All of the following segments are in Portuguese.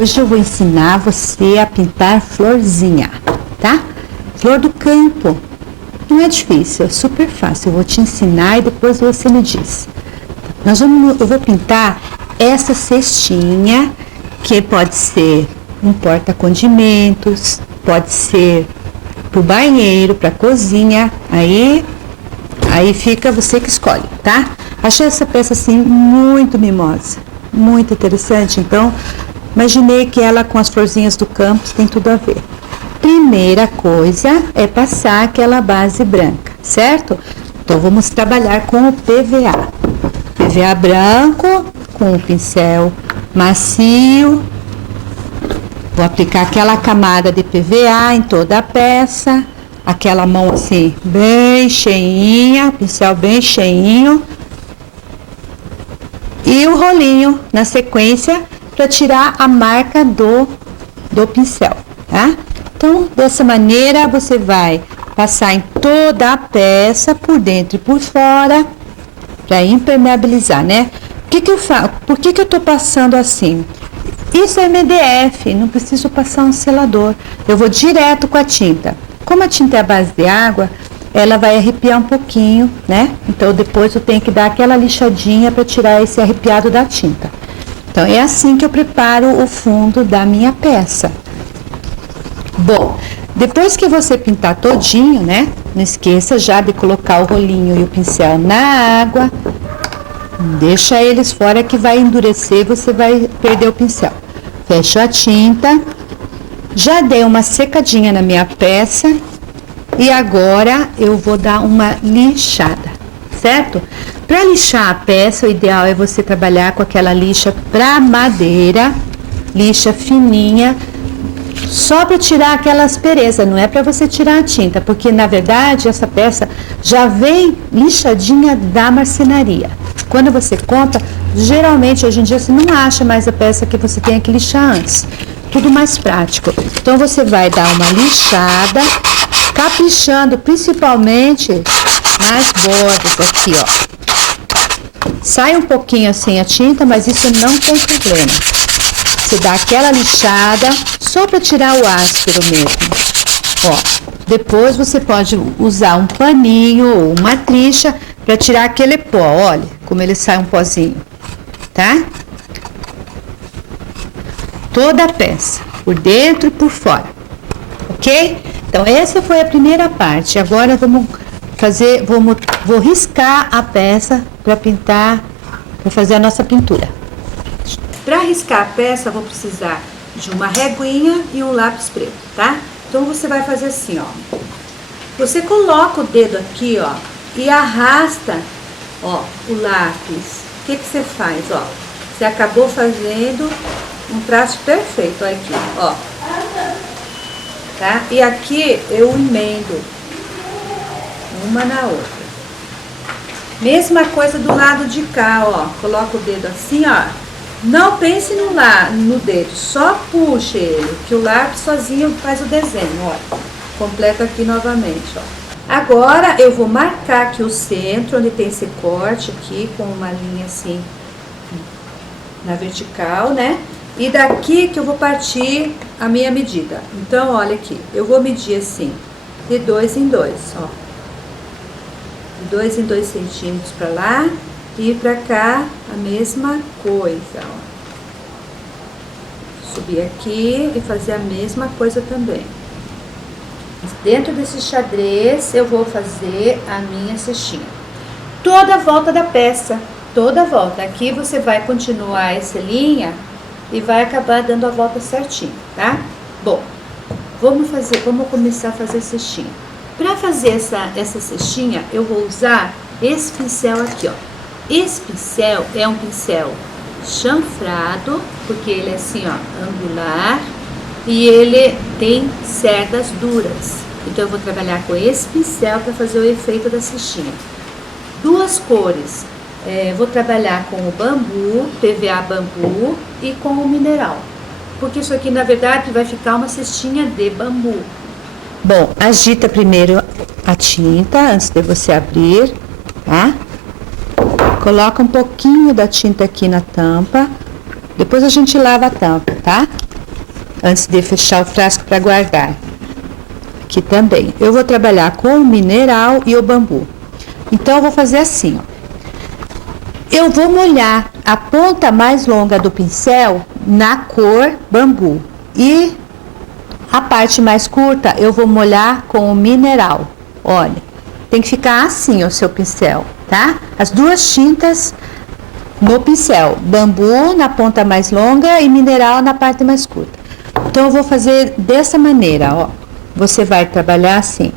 Hoje eu vou ensinar você a pintar florzinha, tá? Flor do campo. Não é difícil, é super fácil. Eu vou te ensinar e depois você me diz. Eu vou pintar essa cestinha, que pode ser um porta-condimentos, pode ser pro banheiro, pra cozinha. Aí fica você que escolhe, tá? Achei essa peça assim muito mimosa, muito interessante. Então, imaginei que ela com as florzinhas do campo tem tudo a ver. Primeira coisa é passar aquela base branca, certo? Então, vamos trabalhar com o PVA. PVA branco com o pincel macio. Vou aplicar aquela camada de PVA em toda a peça. Aquela mão assim, bem cheinha, pincel bem cheinho. E o rolinho na sequência para tirar a marca do pincel, tá? Então, dessa maneira, você vai passar em toda a peça, por dentro e por fora, para impermeabilizar, né? Por que eu tô passando assim? Isso é MDF, não preciso passar um selador. Eu vou direto com a tinta. Como a tinta é a base de água, ela vai arrepiar um pouquinho, né? Então, depois eu tenho que dar aquela lixadinha para tirar esse arrepiado da tinta. Então, é assim que eu preparo o fundo da minha peça. Bom, depois que você pintar todinho, né? Não esqueça já de colocar o rolinho e o pincel na água. Deixa eles fora que vai endurecer, você vai perder o pincel. Fecho a tinta. Já dei uma secadinha na minha peça. E agora eu vou dar uma lixada, certo? Para lixar a peça, o ideal é você trabalhar com aquela lixa para madeira, lixa fininha, só para tirar aquela aspereza, não é para você tirar a tinta, porque na verdade essa peça já vem lixadinha da marcenaria. Quando você compra, geralmente hoje em dia você não acha mais a peça que você tem que lixar antes. Tudo mais prático. Então você vai dar uma lixada, caprichando principalmente nas bordas aqui, ó. Sai um pouquinho assim a tinta, mas isso não tem problema. Você dá aquela lixada só para tirar o áspero mesmo. Ó, depois você pode usar um paninho ou uma trixa para tirar aquele pó. Olha como ele sai um pozinho, tá? Toda a peça, por dentro e por fora, ok? Então, essa foi a primeira parte. Agora, vou riscar a peça para pintar, para fazer a nossa pintura. Para riscar a peça, vou precisar de uma reguinha e um lápis preto, tá? Então, você vai fazer assim, ó. Você coloca o dedo aqui, ó, e arrasta, ó, o lápis. O que você faz, ó? Você acabou fazendo um traço perfeito, olha aqui, ó. Tá? E aqui eu emendo uma na outra. Mesma coisa do lado de cá, ó. Coloca o dedo assim, ó. Não pense no dedo, só puxe ele, que o lápis sozinho faz o desenho, ó. Completa aqui novamente, ó. Agora eu vou marcar aqui o centro, onde tem esse corte aqui, com uma linha assim, na vertical, né? E daqui que eu vou partir a minha medida. Então, olha aqui, eu vou medir assim, de 2 em 2, ó. De 2 em 2 centímetros pra lá e pra cá a mesma coisa, ó. Subir aqui e fazer a mesma coisa também. Dentro desse xadrez eu vou fazer a minha cestinha. Toda a volta da peça, toda a volta. Aqui você vai continuar essa linha e vai acabar dando a volta certinho, tá? Bom, vamos começar a fazer a cestinha. Para fazer essa cestinha, eu vou usar esse pincel aqui, ó. Esse pincel é um pincel chanfrado, porque ele é assim, ó, angular, e ele tem cerdas duras. Então, eu vou trabalhar com esse pincel para fazer o efeito da cestinha. Duas cores. Vou trabalhar com o bambu, PVA bambu e com o mineral. Porque isso aqui, na verdade, vai ficar uma cestinha de bambu. Bom, agita primeiro a tinta antes de você abrir, tá? Coloca um pouquinho da tinta aqui na tampa. Depois a gente lava a tampa, tá? antes de fechar o frasco para guardar. Aqui também. Eu vou trabalhar com o mineral e o bambu. Então, eu vou fazer assim, ó. Eu vou molhar a ponta mais longa do pincel na cor bambu. E a parte mais curta eu vou molhar com o mineral. Olha, tem que ficar assim o seu pincel, tá? As duas tintas no pincel. Bambu na ponta mais longa e mineral na parte mais curta. Então, eu vou fazer dessa maneira, ó. Você vai trabalhar assim.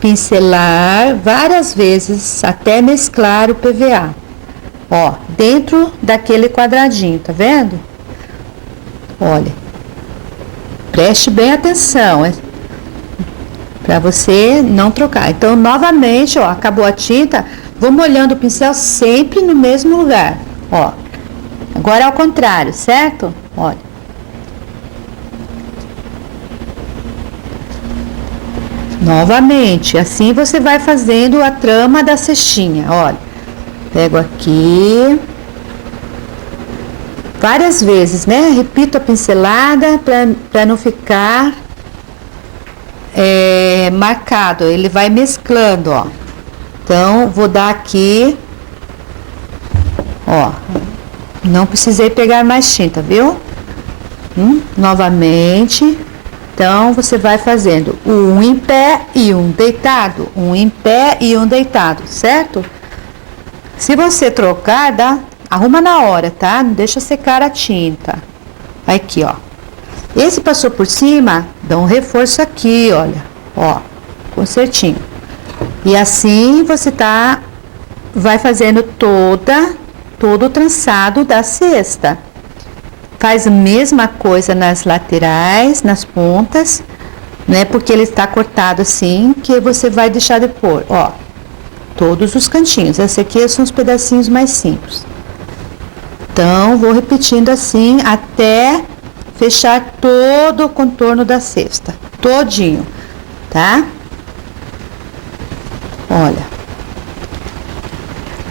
Pincelar várias vezes até mesclar o PVA. Ó, dentro daquele quadradinho, tá vendo? Olha, preste bem atenção, para você não trocar. Então, novamente, ó, acabou a tinta, vou molhando o pincel sempre no mesmo lugar, ó. Agora é ao contrário, certo? Olha. Novamente, assim você vai fazendo a trama da cestinha, olha. Pego aqui, várias vezes, né? Repito a pincelada para não ficar marcado. Ele vai mesclando, ó. Então, vou dar aqui, ó. Não precisei pegar mais tinta, viu? Novamente. Então, você vai fazendo um em pé e um deitado. Um em pé e um deitado, certo? Se você trocar, arruma na hora, tá? Não deixa secar a tinta. Aqui, ó. Esse passou por cima, dá um reforço aqui, olha. Ó, com certinho. E assim você vai fazendo todo o trançado da cesta. Faz a mesma coisa nas laterais, nas pontas, né? Porque ele está cortado assim, que você vai deixar de pôr, ó. Todos os cantinhos. Esse aqui são os pedacinhos mais simples. Então, vou repetindo assim até fechar todo o contorno da cesta. Todinho, tá? Olha.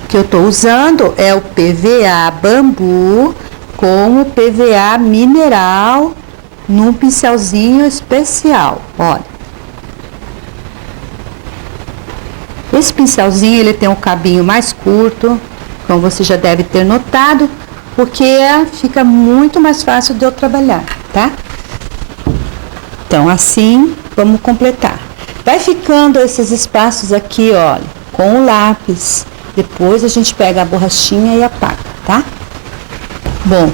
O que eu tô usando é o PVA bambu com o PVA mineral num pincelzinho especial. Olha. Esse pincelzinho, ele tem um cabinho mais curto, como você já deve ter notado, porque fica muito mais fácil de eu trabalhar, tá? Então, assim, vamos completar. Vai ficando esses espaços aqui, olha, com o lápis. Depois a gente pega a borrachinha e apaga, tá? Bom,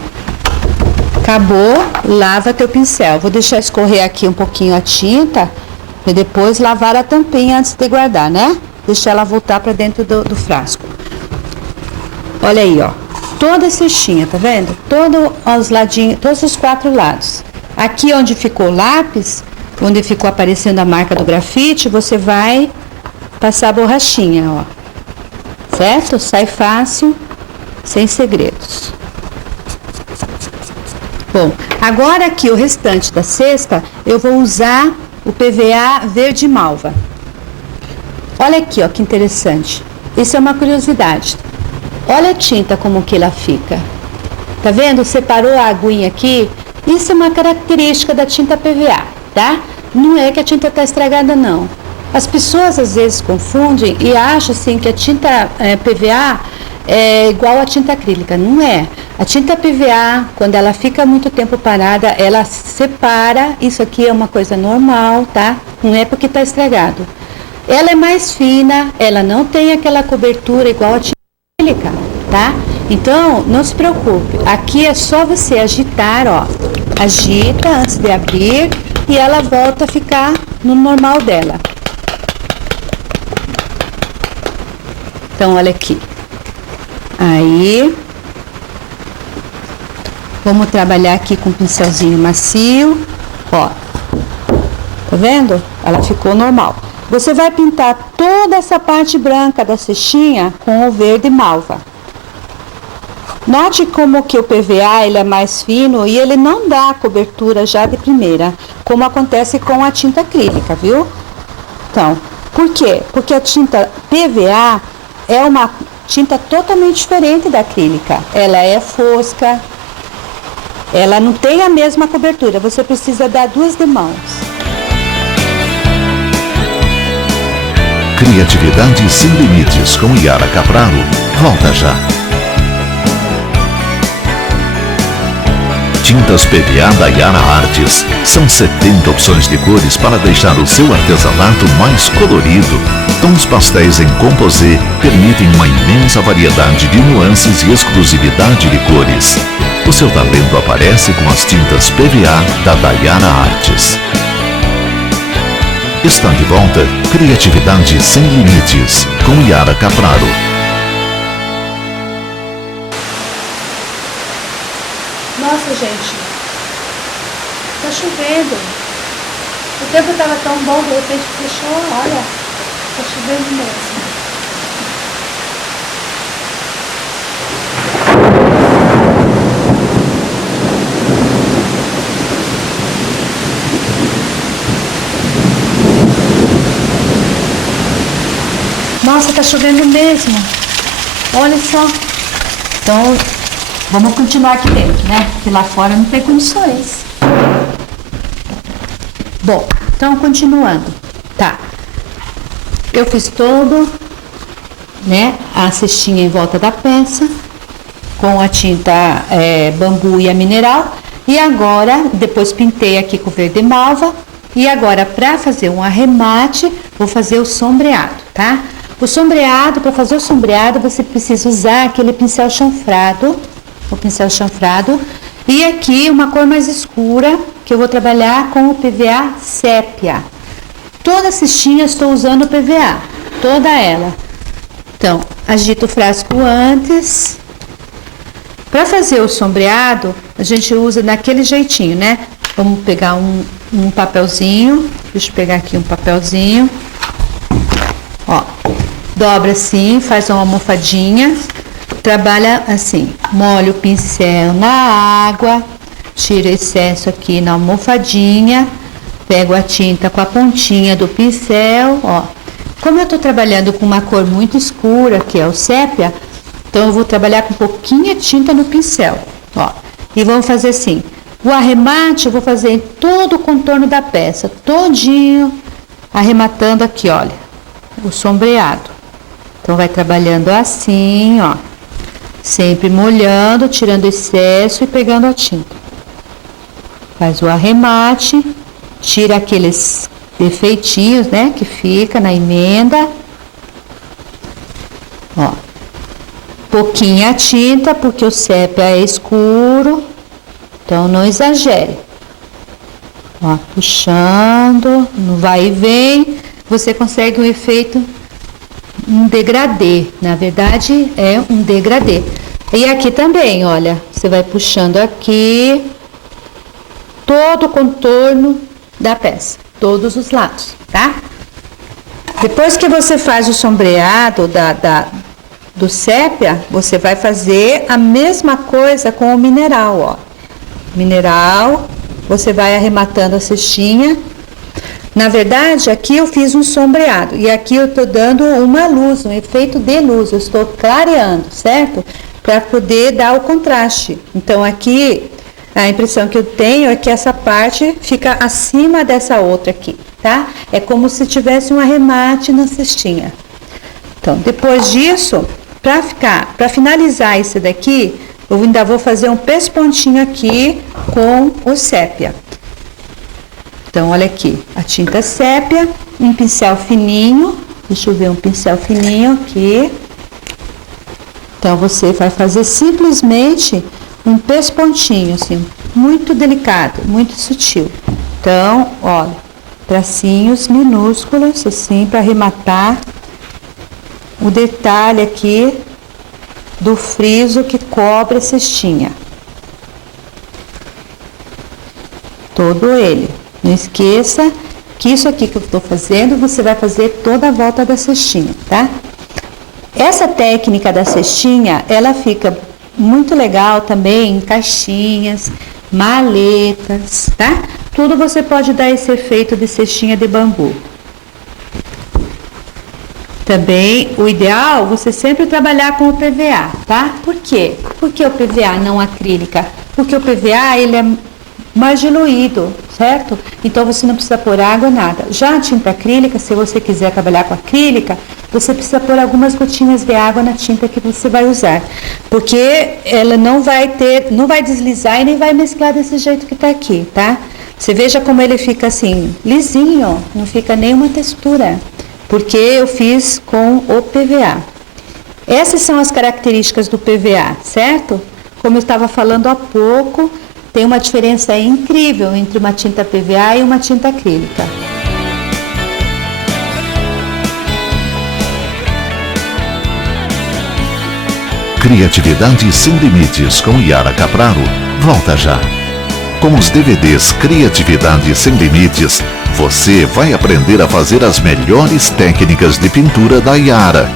acabou, lava teu pincel. Vou deixar escorrer aqui um pouquinho a tinta, e depois lavar a tampinha antes de guardar, né? Deixar ela voltar para dentro do frasco. Olha aí, ó. Toda a cestinha, tá vendo? Todos os ladinhos, todos os 4 lados. Aqui onde ficou o lápis, onde ficou aparecendo a marca do grafite, você vai passar a borrachinha, ó. Certo? Sai fácil, sem segredos. Bom, agora aqui o restante da cesta, eu vou usar o PVA verde malva. Olha aqui, ó, que interessante. Isso é uma curiosidade. Olha a tinta como que ela fica. Tá vendo? Separou a aguinha aqui. Isso é uma característica da tinta PVA, tá? Não é que a tinta tá estragada, não. As pessoas às vezes confundem e acham assim que a tinta PVA é igual à tinta acrílica. Não é. A tinta PVA, quando ela fica muito tempo parada, ela separa. Isso aqui é uma coisa normal, tá? Não é porque tá estragado. Ela é mais fina, ela não tem aquela cobertura igual a tinta acrílica, tá? Então, não se preocupe. Aqui é só você agitar, ó. Agita antes de abrir e ela volta a ficar no normal dela. Então, olha aqui. Aí, vamos trabalhar aqui com um pincelzinho macio, ó. Tá vendo? Ela ficou normal. Você vai pintar toda essa parte branca da cestinha com o verde malva. Note como que o PVA ele é mais fino e ele não dá a cobertura já de primeira, como acontece com a tinta acrílica, viu? Então, por quê? Porque a tinta PVA é uma tinta totalmente diferente da acrílica. Ela é fosca, ela não tem a mesma cobertura, você precisa dar 2 demãos. Criatividade sem limites com Yara Capraro. Volta já. Tintas PVA da Yara Artes. São 70 opções de cores para deixar o seu artesanato mais colorido. Tons pastéis em composê permitem uma imensa variedade de nuances e exclusividade de cores. O seu talento aparece com as tintas PVA da Yara Artes. Está de volta Criatividade Sem Limites, com Yara Capraro. Nossa, gente, tá chovendo. O tempo tava tão bom, de repente fechou, olha, tá chovendo mesmo. Nossa, tá chovendo mesmo. Olha só. Então, vamos continuar aqui dentro, né? Porque lá fora não tem condições. Bom, então continuando. Tá. Eu fiz todo, né, a cestinha em volta da peça, com a tinta bambu e a mineral. E agora, depois pintei aqui com verde malva. E agora, para fazer um arremate, vou fazer o sombreado, tá? O sombreado, para fazer o sombreado, você precisa usar aquele pincel chanfrado, o pincel chanfrado, e aqui uma cor mais escura, que eu vou trabalhar com o PVA sépia. Toda a cestinha estou usando o PVA, toda ela. Então, agito o frasco antes. Para fazer o sombreado, a gente usa daquele jeitinho, né? Vamos pegar um papelzinho, deixa eu pegar aqui um papelzinho. Ó, dobra assim, faz uma almofadinha, trabalha assim, molha o pincel na água, tira excesso aqui na almofadinha, pego a tinta com a pontinha do pincel, ó. Como eu tô trabalhando com uma cor muito escura, que é o sépia, então eu vou trabalhar com pouquinha tinta no pincel, ó. E vamos fazer assim, o arremate eu vou fazer em todo o contorno da peça, todinho, arrematando aqui, olha, o sombreado. Então, vai trabalhando assim, ó, sempre molhando, tirando excesso e pegando a tinta. Faz o arremate, tira aqueles defeitinhos, né, que fica na emenda. Ó, pouquinha tinta, porque o sépia é escuro, então não exagere. Ó, puxando, no vai e vem, você consegue um efeito, um degradê, na verdade é um degradê. E aqui também, olha, você vai puxando aqui todo o contorno da peça, todos os lados, tá? Depois que você faz o sombreado do sépia, você vai fazer a mesma coisa com o mineral, ó. Mineral, você vai arrematando a cestinha. Na verdade, aqui eu fiz um sombreado e aqui eu tô dando uma luz, um efeito de luz, eu estou clareando, certo? Para poder dar o contraste. Então aqui, a impressão que eu tenho é que essa parte fica acima dessa outra aqui, tá? É como se tivesse um arremate na cestinha. Então, depois disso, para finalizar esse daqui, eu ainda vou fazer um pespontinho aqui com o sépia. Então, olha aqui, a tinta sépia, um pincel fininho, deixa eu ver um pincel fininho aqui. Então, você vai fazer simplesmente um pespontinho, assim, muito delicado, muito sutil. Então, olha, tracinhos minúsculos, assim, para arrematar o detalhe aqui do friso que cobre a cestinha. Todo ele. Não esqueça que isso aqui que eu estou fazendo, você vai fazer toda a volta da cestinha, tá? Essa técnica da cestinha, ela fica muito legal também em caixinhas, maletas, tá? Tudo você pode dar esse efeito de cestinha de bambu. Também, o ideal, você sempre trabalhar com o PVA, tá? Por quê? Por que o PVA não acrílica? Porque o PVA, ele é mais diluído, certo? Então você não precisa pôr água, nada. Já a tinta acrílica, se você quiser trabalhar com acrílica, você precisa pôr algumas gotinhas de água na tinta que você vai usar, porque ela não vai deslizar e nem vai mesclar desse jeito que está aqui, tá? Você veja como ele fica assim, lisinho, não fica nenhuma textura, porque eu fiz com o PVA. Essas são as características do PVA, certo? Como eu estava falando há pouco, tem uma diferença incrível entre uma tinta PVA e uma tinta acrílica. Criatividade Sem Limites com Yara Capraro volta já. Com os DVDs Criatividade Sem Limites, você vai aprender a fazer as melhores técnicas de pintura da Yara.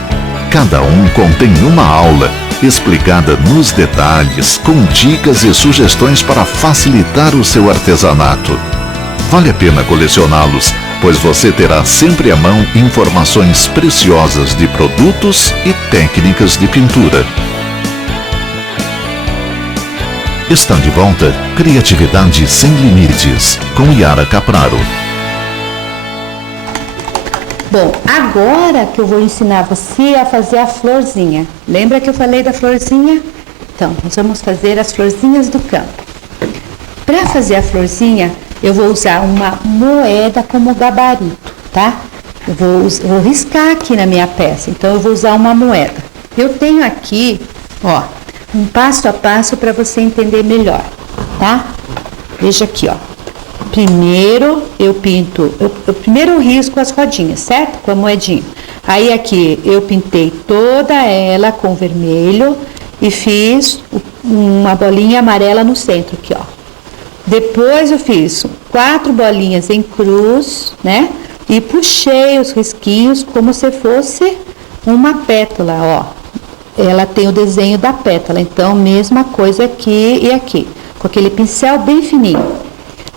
Cada um contém uma aula explicada nos detalhes, com dicas e sugestões para facilitar o seu artesanato. Vale a pena colecioná-los, pois você terá sempre à mão informações preciosas de produtos e técnicas de pintura. Está de volta Criatividade Sem Limites, com Yara Capraro. Bom, agora que eu vou ensinar você a fazer a florzinha. Lembra que eu falei da florzinha? Então, nós vamos fazer as florzinhas do campo. Para fazer a florzinha, eu vou usar uma moeda como gabarito, tá? Eu vou riscar aqui na minha peça, então eu vou usar uma moeda. Eu tenho aqui, ó, um passo a passo para você entender melhor, tá? Veja aqui, ó. Primeiro eu pinto, eu primeiro risco as rodinhas, certo? Com a moedinha. Aí aqui eu pintei toda ela com vermelho e fiz uma bolinha amarela no centro aqui, ó. Depois eu fiz 4 bolinhas em cruz, né? E puxei os risquinhos como se fosse uma pétala, ó. Ela tem o desenho da pétala, então mesma coisa aqui e aqui, com aquele pincel bem fininho.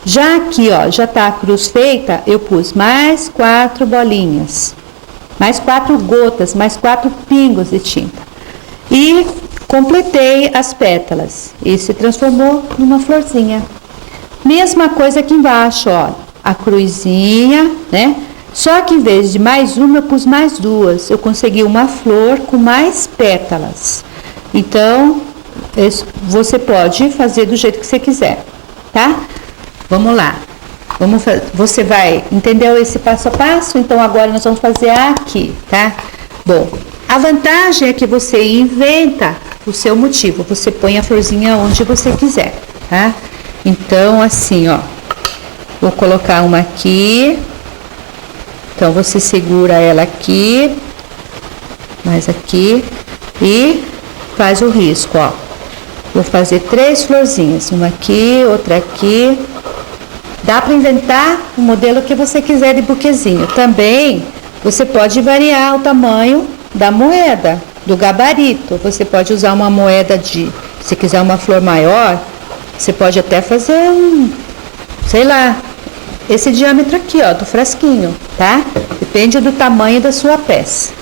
Já aqui, ó, já tá a cruz feita, eu pus mais 4 bolinhas, mais 4 gotas, mais 4 pingos de tinta. E completei as pétalas e se transformou numa florzinha. Mesma coisa aqui embaixo, ó, a cruzinha, né? Só que em vez de mais uma, eu pus mais 2. Eu consegui uma flor com mais pétalas. Então, você pode fazer do jeito que você quiser, tá? Vamos lá. Você vai, entendeu esse passo a passo? Então, agora nós vamos fazer aqui, tá? Bom, a vantagem é que você inventa o seu motivo. Você põe a florzinha onde você quiser, tá? Então, assim, ó. Vou colocar uma aqui. Então, você segura ela aqui. Mais aqui. E faz o risco, ó. Vou fazer 3 florzinhas. Uma aqui, outra aqui. Dá para inventar o modelo que você quiser de buquezinho. Também você pode variar o tamanho da moeda, do gabarito. Você pode usar uma moeda se quiser uma flor maior, você pode até fazer sei lá, esse diâmetro aqui, ó, do frasquinho, tá? Depende do tamanho da sua peça.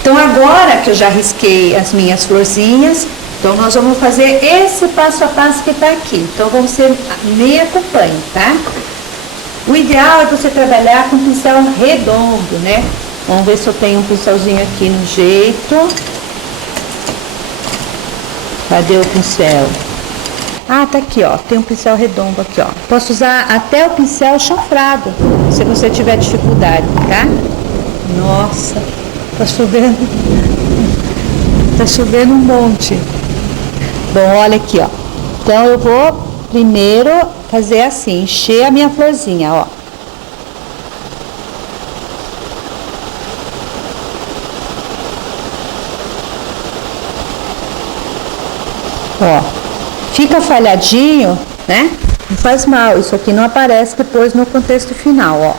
Então agora que eu já risquei as minhas florzinhas, então nós vamos fazer esse passo a passo que tá aqui. Então me acompanhe, tá? O ideal é você trabalhar com pincel redondo, né? Vamos ver se eu tenho um pincelzinho aqui no jeito. Cadê o pincel? Ah, tá aqui, ó. Tem um pincel redondo aqui, ó. Posso usar até o pincel chanfrado, se você tiver dificuldade, tá? Nossa, tá chovendo. Tá chovendo um monte. Bom, olha aqui, ó. Então eu vou primeiro fazer assim, encher a minha florzinha, ó. Ó, fica falhadinho, né? Não faz mal, isso aqui não aparece depois no contexto final, ó.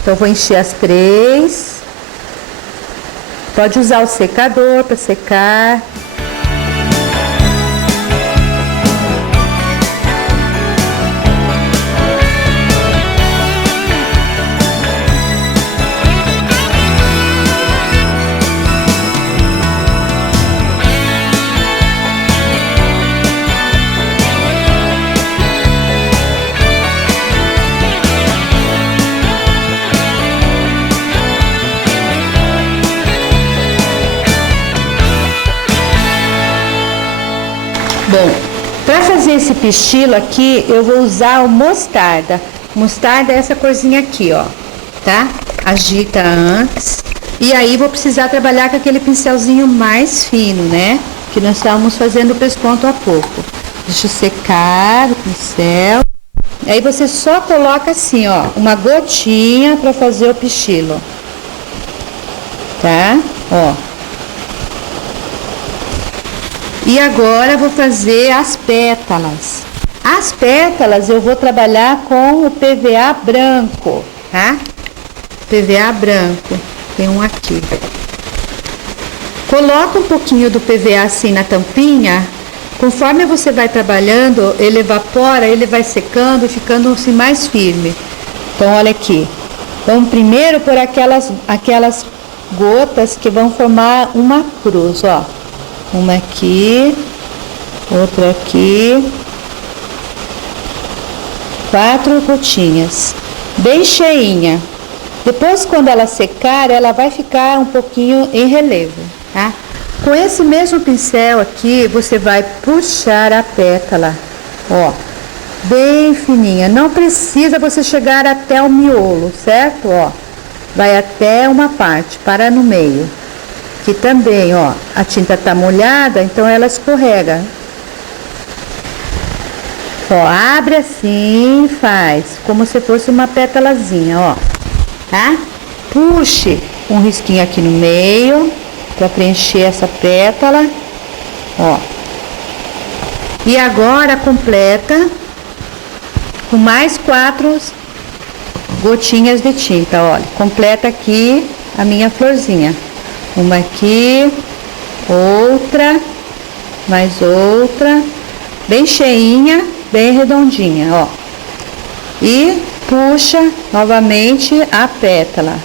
Então eu vou encher as 3. Pode usar o secador para secar. Bom, para fazer esse pistilo aqui, eu vou usar o mostarda. Mostarda é essa corzinha aqui, ó, tá? Agita antes. E aí vou precisar trabalhar com aquele pincelzinho mais fino, né? Que nós estávamos fazendo o pesponto há pouco. Deixa eu secar o pincel. Aí você só coloca assim, ó, uma gotinha para fazer o pichilo. Tá? Ó. E agora eu vou fazer as pétalas. As pétalas eu vou trabalhar com o PVA branco, tá? PVA branco. Tem um aqui. Coloca um pouquinho do PVA assim na tampinha. Conforme você vai trabalhando, ele evapora, ele vai secando, ficando assim mais firme. Então, olha aqui. Vamos primeiro por aquelas gotas que vão formar uma cruz, ó. Uma aqui, outra aqui. 4 gotinhas. Bem cheinha. Depois, quando ela secar, ela vai ficar um pouquinho em relevo, tá? Com esse mesmo pincel aqui, você vai puxar a pétala, ó, bem fininha. Não precisa você chegar até o miolo, certo? Ó, vai até uma parte, para no meio. Aqui também, ó, a tinta tá molhada, então ela escorrega. Ó, abre assim, faz como se fosse uma pétalazinha, ó, tá? Puxe um risquinho aqui no meio. Para preencher essa pétala, ó. E agora completa com mais 4 gotinhas de tinta, olha. Completa aqui a minha florzinha. Uma aqui, outra, mais outra, bem cheinha, bem redondinha, ó. E puxa novamente a pétala,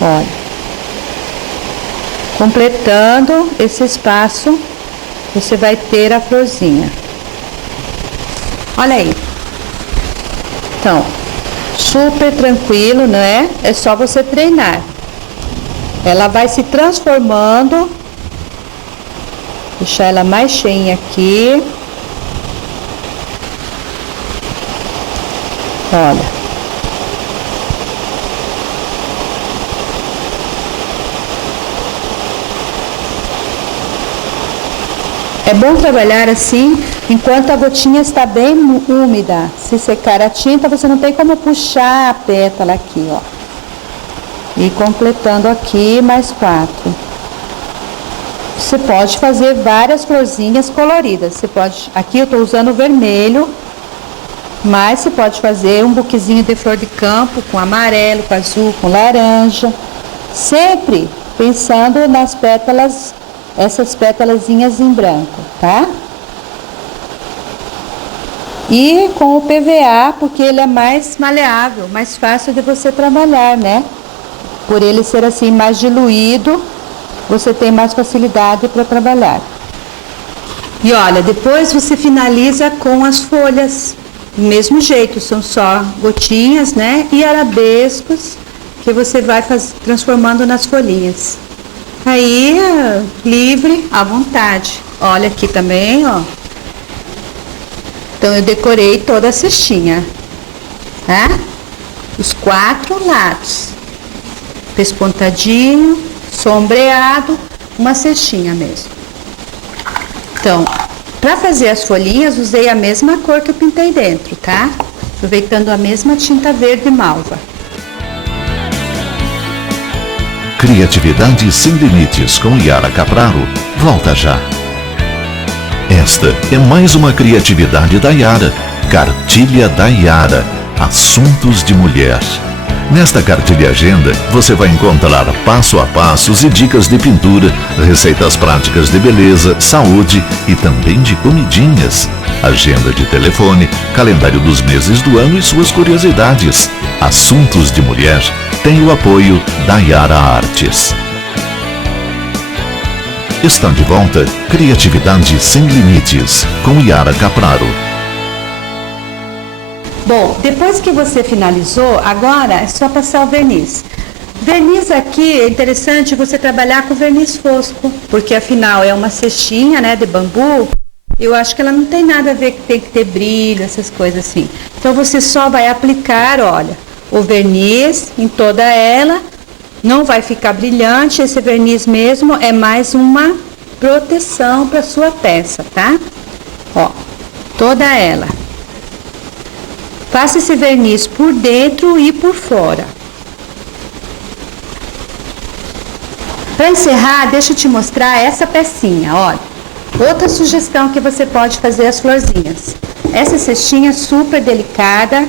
olha. Completando esse espaço, você vai ter a florzinha. Olha aí. Então, super tranquilo, né? É só você treinar. Ela vai se transformando. Deixar ela mais cheinha aqui. Olha. É bom trabalhar assim, enquanto a gotinha está bem úmida. Se secar a tinta, você não tem como puxar a pétala aqui, ó. E completando aqui mais 4. Você pode fazer várias florzinhas coloridas. Você pode, aqui eu estou usando o vermelho, mas você pode fazer um buquezinho de flor de campo com amarelo, com azul, com laranja. Sempre pensando nas pétalas, essas pétalazinhas em branco, tá? E com o PVA, porque ele é mais maleável, mais fácil de você trabalhar, né? Por ele ser assim mais diluído, você tem mais facilidade para trabalhar. E olha, depois você finaliza com as folhas, do mesmo jeito, são só gotinhas, né? E arabescos que você vai transformando nas folhinhas. Aí, livre, à vontade. Olha aqui também, ó. Então, eu decorei toda a cestinha, tá? Os 4 lados. Pespontadinho, sombreado, uma cestinha mesmo. Então, para fazer as folhinhas, usei a mesma cor que eu pintei dentro, tá? Aproveitando a mesma tinta verde malva. Criatividade sem limites com Yara Capraro. Volta já. Esta é mais uma criatividade da Yara. Cartilha da Yara. Assuntos de mulher. Nesta cartilha agenda, você vai encontrar passo a passos e dicas de pintura, receitas práticas de beleza, saúde e também de comidinhas. Agenda de telefone, calendário dos meses do ano e suas curiosidades. Assuntos de mulher tem o apoio da Yara Artes. Está de volta Criatividade Sem Limites, com Yara Capraro. Bom, depois que você finalizou, agora é só passar o verniz. Verniz aqui é interessante você trabalhar com verniz fosco, porque afinal é uma cestinha, né, de bambu, eu acho que ela não tem nada a ver que tem que ter brilho, essas coisas assim. Então você só vai aplicar, olha, o verniz em toda ela, não vai ficar brilhante, esse verniz mesmo é mais uma proteção para sua peça, tá? Ó, toda ela. Faça esse verniz por dentro e por fora. Para encerrar, deixa eu te mostrar essa pecinha, olha. Outra sugestão que você pode fazer as florzinhas. Essa cestinha super delicada,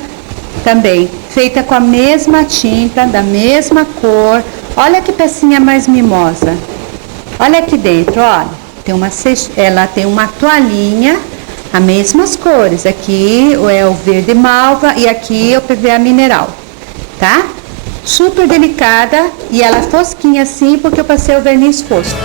também feita com a mesma tinta, da mesma cor. Olha que pecinha mais mimosa. Olha aqui dentro, olha. Ela tem uma toalhinha, as mesmas cores. Aqui é o verde malva e aqui é o PVA mineral, tá? Super delicada e ela é fosquinha assim porque eu passei o verniz fosco.